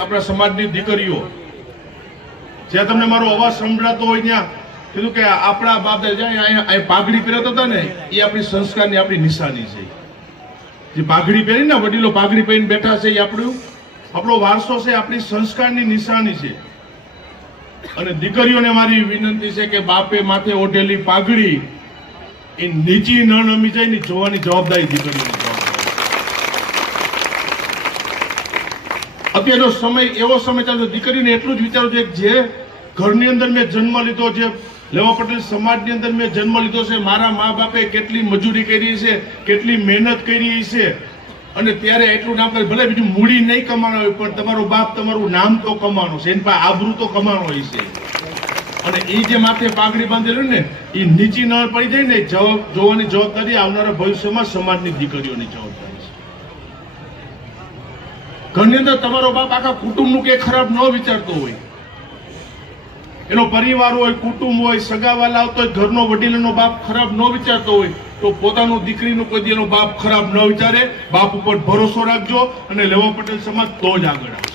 આપણા સમાજની દીકરીઓ. જ્યાં તમને મારો અવાજ સંભળાતો હોય ત્યાં કીધું કે આપણા બાપ દાદા પાઘડી પહેરતા હતા ને, એ આપણી સંસ્કારની આપણી નિશાની છે. જે પાઘડી પહેરી ને વડીલો પાઘડી પહેરીને બેઠા છે એ આપણું, આપણો વારસો છે, આપણી સંસ્કારની નિશાની છે. અને દીકરીઓને મારી વિનંતી છે કે બાપે માથે ઓઢેલી પાઘડી એ નીચી ન નમી જાય ને જોવાની જવાબદારી દીકરીઓની જવાબદારી અત્યારનો સમય, એવો સમય ચાલતો દીકરીને એટલું જ વિચારું છે કે જે ઘરની અંદર મેં જન્મ લીધો છે, લેવા પટેલ સમાજની અંદર મેં જન્મ લીધો છે, મારા મા બાપે કેટલી મજૂરી કરી છે, કેટલી મહેનત કરી છે, અને ત્યારે એટલું નામ કરે, ભલે બીજું મૂડી નહીં કમાણો હોય, પણ તમારો બાપ તમારું નામ તો કમાણો છે, એની પાસે આબરૂ તો કમાણો હોય છે. અને એ જે માથે પાઘડી બાંધેલું ને એ નીચી ન પડી જાય ને, જવાબ જોવાની જવાબદારી આવનારા ભવિષ્યમાં સમાજની દીકરીઓની જવાબદારી. છે ઘરની અંદર તમારો બાપ આખા કુટુંબનું કે ખરાબ ન વિચારતો હોય. એનો પરિવાર હોય, કુટુંબ હોય, સગાવાલા આવતો હોય, ઘરનો વડીલનો બાપ ખરાબ ન વિચારતો હોય, તો પોતાનું દીકરીનું કોઈ એનો બાપ ખરાબ ન વિચારે. બાપ ઉપર ભરોસો રાખજો અને લેવા પટેલ સમાજ તો જ આગળ આવશે